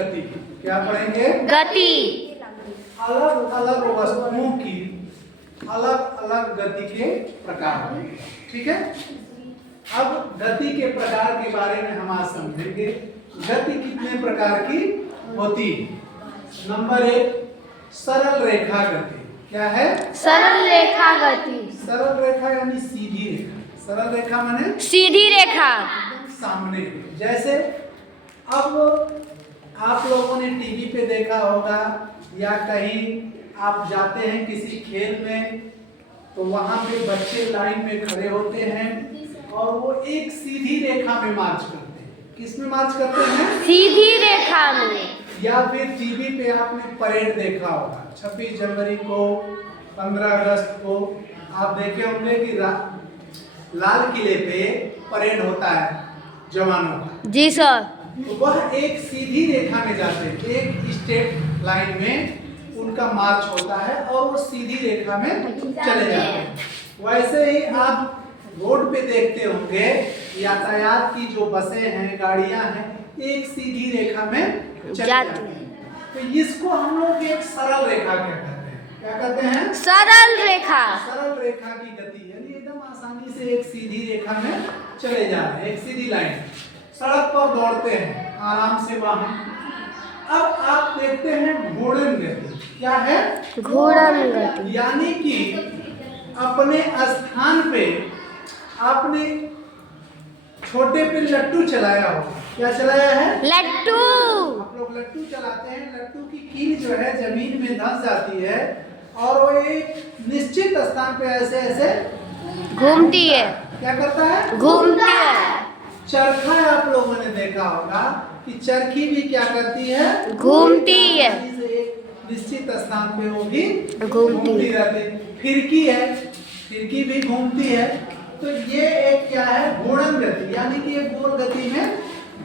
गति। क्या पढ़ेंगे? गति। अलग अलग वस्तुओं की अलग अलग गति के प्रकार। ठीक है, अब गति के प्रकार के बारे में हम आज समझेंगे। गति कितने प्रकार की होती है? नंबर 1, सरल रेखा गति। क्या है? सरल रेखा गति। सरल रेखा यानी सीधी रेखा। सरल रेखा माने सीधी रेखा। सामने। जैसे अब आप लोगों ने टीवी पे देखा होगा या कहीं आप जाते हैं किसी खेल में, तो वहां पे बच्चे लाइन में खड़े होते हैं और वो एक सीधी रेखा में मार्च करते हैं। किस में मार्च करते हैं? सीधी रेखा में। या फिर टीवी पे आपने परेड देखा होगा, 26 जनवरी को, 15 अगस्त को आप देखे होंगे कि लाल किले पे परेड होता है जवानों का। जी सर। तो वह एक सीधी रेखा में जाते हैं, एक स्ट्रेट लाइन में उनका मार्च होता है और वो सीधी रेखा में चले जाते हैं। वैसे ही आप रोड पे देखते होंगे यातायात की जो बसें हैं, गाड़ियां हैं, एक सीधी रेखा में जाती हैं। तो इसको हम लोग एक सरल रेखा कहते हैं। क्या कहते हैं? सरल रेखा। सरल रेखा की गति यानी एकदम आसानी से एक सीधी रेखा में चले जा रहे हैं, एक सीधी लाइन। सड़क पर दौड़ते हैं आराम से वाहन। अब आप देखते हैं घूर्णन गति। क्या है? घूर्णन गति यानी कि अपने स्थान पे आपने छोटे पे लट्टू चलाया होगा। क्या चलाया है? लट्टू। आप लोग लट्टू चलाते हैं, लट्टू की कील जो है जमीन में धंस जाती है और वो एक निश्चित स्थान पे ऐसे ऐसे घूमती है। क्या करता है? घूमती है। चरखा आप लोगों ने देखा होगा कि चरखी भी क्या करती है? घूमती है। एक निश्चित स्थान पे वो भी घूमती रहती है। फिरकी है, फिरकी भी घूमती है। तो ये एक क्या है? घूर्णन गति, यानी कि एक गोल गति में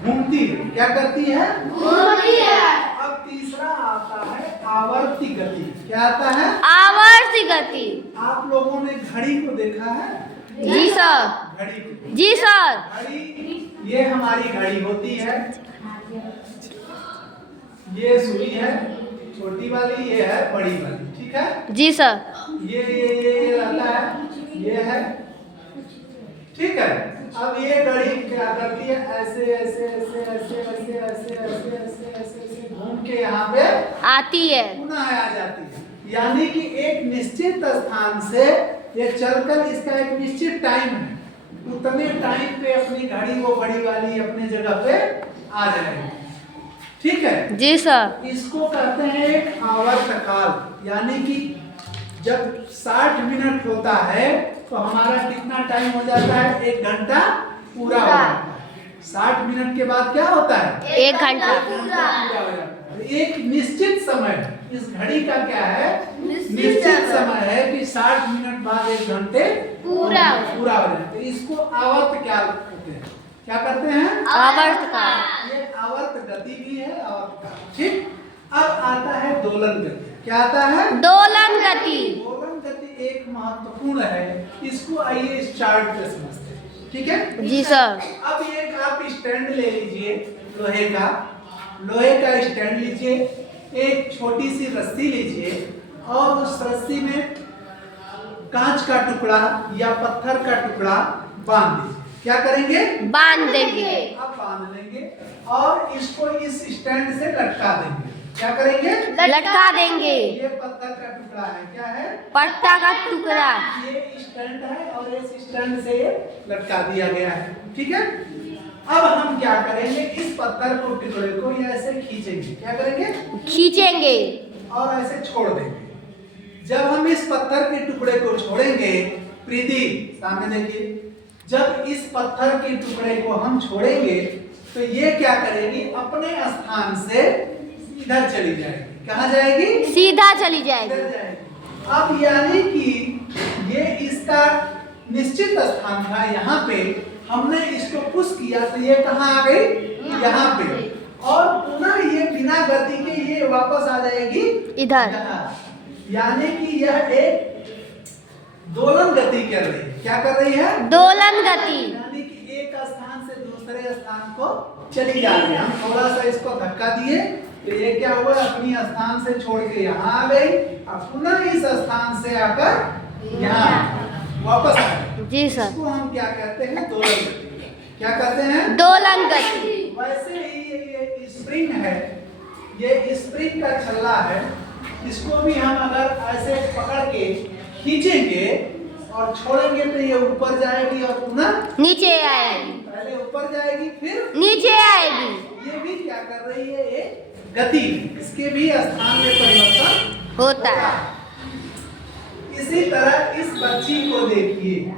घूमती है। क्या करती है? घूमती है। अब तीसरा आता है आवर्ती गति। क्या आता है? आवर्ती गति। आप लोगों ने घड़ी को देखा है? जी सर। घड़ी को। जी सर। घड़ी, ये हमारी घड़ी होती है। ये सुई है छोटी वाली, ये है बड़ी वाली। ठीक है? जी सर। ये रहता है, ये है। ठीक है, अब ये घड़ी क्या करती है? ऐसे ऐसे ऐसे ऐसे ऐसे ऐसे ऐसे ऐसे ऐसे ऐसे घूम के यहाँ पे आती है, पुनः आ जाती है। यानी कि एक निश्चित स्थान से ये चलकर, इसका एक निश्चित टाइम है, उतने टाइम पे अपनी घड़ी वो बड़ी वाली अपने जगह पे आ जाएगी। ठीक है? जी सर। इसको कहते हैं एक आवर्तकाल। यानी कि जब 60 मिनट होता है तो हमारा कितना टाइम हो जाता है? 1 घंटा पूरा हो जाता है। 60 मिनट के बाद क्या होता है? 1 घंटा पूरा हो जाता है। एक निश्चित समय, इस घड़ी का क्या है? निश्चित समय है कि 60 मिनट बाद 1 घंटे पूरा हो जाता है। इसको आवर्तकाल कहते हैं। क्या करते हैं? आवर्तकाल। ये आवर्त गति भी है, आवर्तकाल। ठीक। अब आता है दोलन गति। क्या आता है? दोलन गति। दोलन गति एक महत्वपूर्ण है। इसको आइए इस चार्ट पे समझते हैं। ठीक है? जी सर। अब एक आप स्टैंड ले लीजिए लोहे का। लोहे का स्टैंड लीजिए, एक छोटी सी रस्सी लीजिए और उस रस्सी में कांच का टुकड़ा या पत्थर का टुकड़ा बांध दीजिए। क्या करेंगे? बांध देंगे। अब बांध लेंगे और इसको इस स्टैंड से लटका देंगे। क्या करेंगे? लटका देंगे। ये पत्थर का टुकड़ा है। क्या है? पत्ता का टुकड़ा। ये स्टैंड है और इस स्टैंड से लटका दिया गया है। ठीक है? अब हम क्या करेंगे? इस पत्थर को, टुकड़े को ये ऐसे खींचेंगे। क्या करेंगे? खींचेंगे और ऐसे छोड़ देंगे। जब हम इस पत्थर के टुकड़े को छोड़ेंगे, प्रीति सामने देखिए, जब इस पत्थर के टुकड़े को हम छोड़ेंगे तो ये क्या करेगी? अपने स्थान से इधर चली जाएगी। कहाँ जाएगी? सीधा चली जाएगी। इधर जाएगी। अब यानी कि ये इसका निश्चित स्थान था, यहाँ पे हमने इसको पुश किया तो ये कहाँ आ गई? यहाँ पे। और पुनः ये बिना गति के ये वापस आ जाएगी इधर। यानी कि यह एक दोलन गति कर रही है। क्या कर रही है? दोलन गति। यानी कि एक स्थान से दूसरे स्थान को चली जा रही है। हम थोड़ा सा इसको धक्का दिए तो ये क्या हुआ, अपनी स्थान से छोड़ के यहाँ आ गई, अब पुनः इस स्थान से आकर यहाँ वापस आ गई। जी सर। इसको हम क्या कहते हैं, दोलन गति। क्या कहते हैं, दोलन गति। वैसे ही ये स्प्रिंग है, ये स्प्रिंग का छल्ला है, इसको भी हम अगर ऐसे पकड़ के खींचेंगे और छोड़ेंगे तो ये ऊपर जाएगी और पुनः नीचे आएगी, पहले ऊपर जाएगी फिर नीचे आएगी। ये भी क्या कर रही है, एक गति, इसके भी स्थान में परिवर्तन होता है। इसी तरह इस बच्ची को देखिए,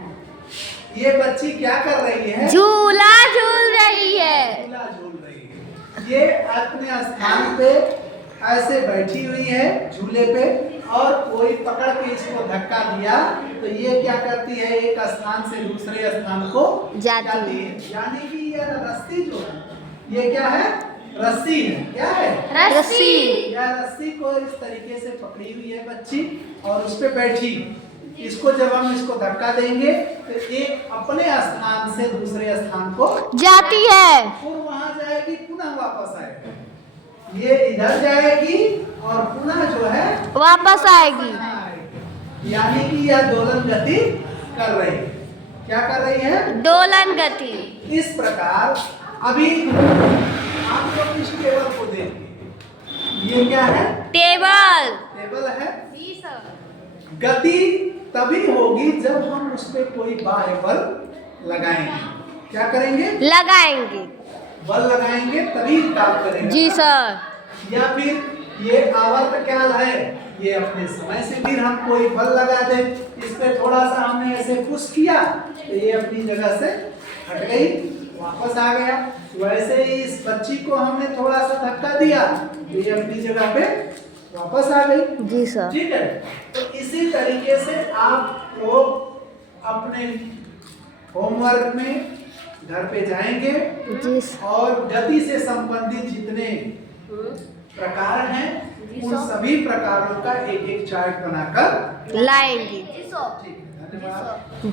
ये बच्ची क्या कर रही है, झूला झूल रही है। झूला झूल रही है। ये अपने स्थान पे ऐसे बैठी हुई है झूले पे, और कोई पकड़ के इसको धक्का दिया तो ये क्या करती है, एक स्थान से दूसरे स्थान को जाती है। यानी कि ये रस्सी जो है, ये क्या है, रस्सी है। क्या है, रस्सी। यह रस्सी को इस तरीके से पकड़ी हुई है बच्ची और उस पे बैठी। इसको जब हम इसको धक्का देंगे तो एक अपने स्थान से दूसरे स्थान को जाती है, और वहां जाएगी, पुनः वापस आएगी। ये इधर जाएगी और पुनः जो है वापस आएगी। यानी कि यह दोलन गति कर रही है। क्या कर रही है, दोलन गति। इस प्रकार अभी आप लोग इस टेबल को देखिए, ये क्या है, टेबल। टेबल है। गति तभी होगी जब हम उस पे कोई बाह्य बल लगाएंगे। क्या करेंगे, लगाएंगे। बल लगाएंगे तभी काम करेगा। जी सर। या फिर ये आवर्त काल है, ये अपने समय से फिर हम कोई बल लगा दे, इस पे थोड़ा सा हमने ऐसे पुश किया तो ये अपनी जगह से हट गई, वापस आ गया। वैसे ही इस बच्ची को हमने थोड़ा सा धक्का दिया तो ये अपनी जगह पे वापस आ गई। जी सर। ठीक है, तो इसी तरीके से आप लोग अपने होमवर्क में घर पे जाएंगे जी और गति से संबंधित जितने प्रकार हैं उन सभी प्रकारों का एक एक चार्ट बनाकर लाएंगे। ठीक है, धन्यवाद। जी।